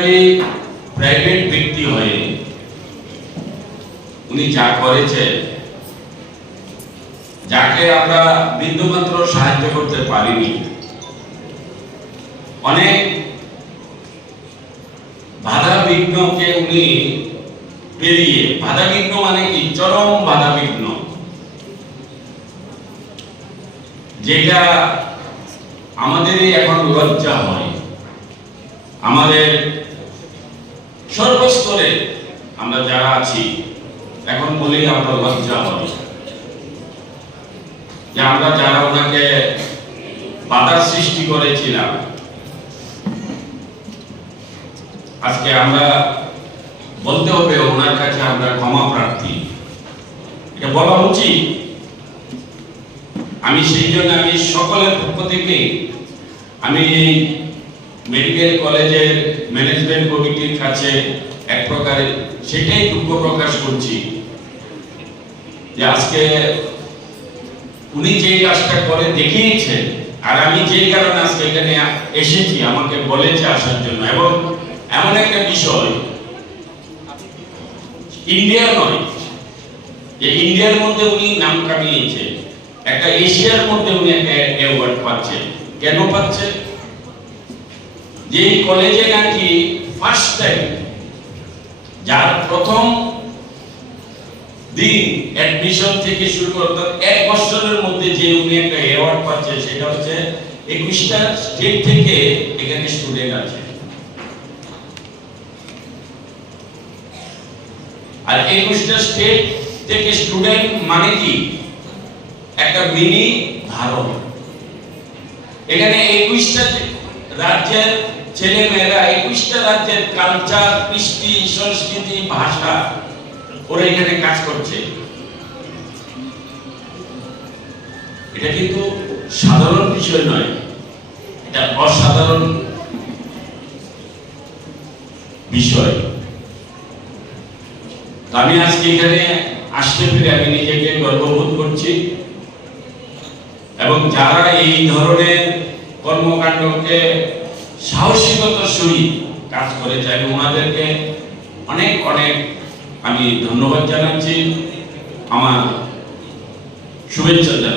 সরকারি প্রাইভেট ব্যক্তি হয়ে উনি যা করেছেন, যাকে আমরা বিন্দুমাত্র সাহায্য করতে পারিনি, অনেক বাধা বিঘ্নকে উনি পেরিয়ে বাধা বিঘ্ন মানে কি? চরম বাধা বিঘ্ন যেটা আমাদেরই এখন লজ্জা হয়। আমাদের সর্বস্তরে আমরা যারা আছি, এখন বলেই আমরা লজ্জা হয় যে আমরা যারা ওনাকে বাধার সৃষ্টি করেছিলাম, আজকে আমরা বলতে হবে ওনার কাছে আমরা ক্ষমা প্রার্থী। এটা বলা উচিত। আমি সেই জন্য আমি সকলের পক্ষ থেকে আমি মেডিকেল কলেজের ম্যানেজমেন্ট কমিটির কাছে এক প্রকারে সেটাই দুঃখ প্রকাশ করছি। যে আজকে উনি যে কাজটা করে দেখিয়েছেন, আর আমি যে কারণে আজকে এখানে এসেছি, আমাকে বলেছে আসার জন্য। এবং এমন একটা বিষয়, ইন্ডিয়া নয়, যে ইন্ডিয়ার মধ্যে উনি নাম কামিয়েছে একটা এশিয়ার মধ্যে উনি একটা অ্যাওয়ার্ড পাচ্ছেন। কেন পাচ্ছেন? যে কলেজে নাকি ফার্স্ট টাইম যার প্রথম দিন অ্যাডমিশন থেকে শুরু করে অর্থাৎ এক বছরের মধ্যে যে উনি একটা অ্যাওয়ার্ড পাচ্ছে, সেটা হচ্ছে একুশটা স্টেট থেকে এখানে স্টুডেন্ট আছে। আর একুশটা স্টেট থেকে স্টুডেন্ট মানে কি? একটা মিনি ভারত এখানে একুশটা রাজ্যের ছেলে মেয়েরা একুশটা রাজ্যের কালচার, কৃষ্টি, সংস্কৃতি, ভাষা ওরা এখানে কাজ করছে। এটা কিন্তু সাধারণ বিষয় নয়, এটা অসাধারণ বিষয়। আমি আজকে এখানে আসতে পেরে আমি নিজেকে গর্ববোধ করছি এবং যারা এই ধরনের কর্মকাণ্ডকে সাহসিকতার সহিত কাজ করে আমি ওনাদেরকে অনেক অনেক আমি ধন্যবাদ জানাচ্ছি। আমার শুভেচ্ছা জানাচ্ছি।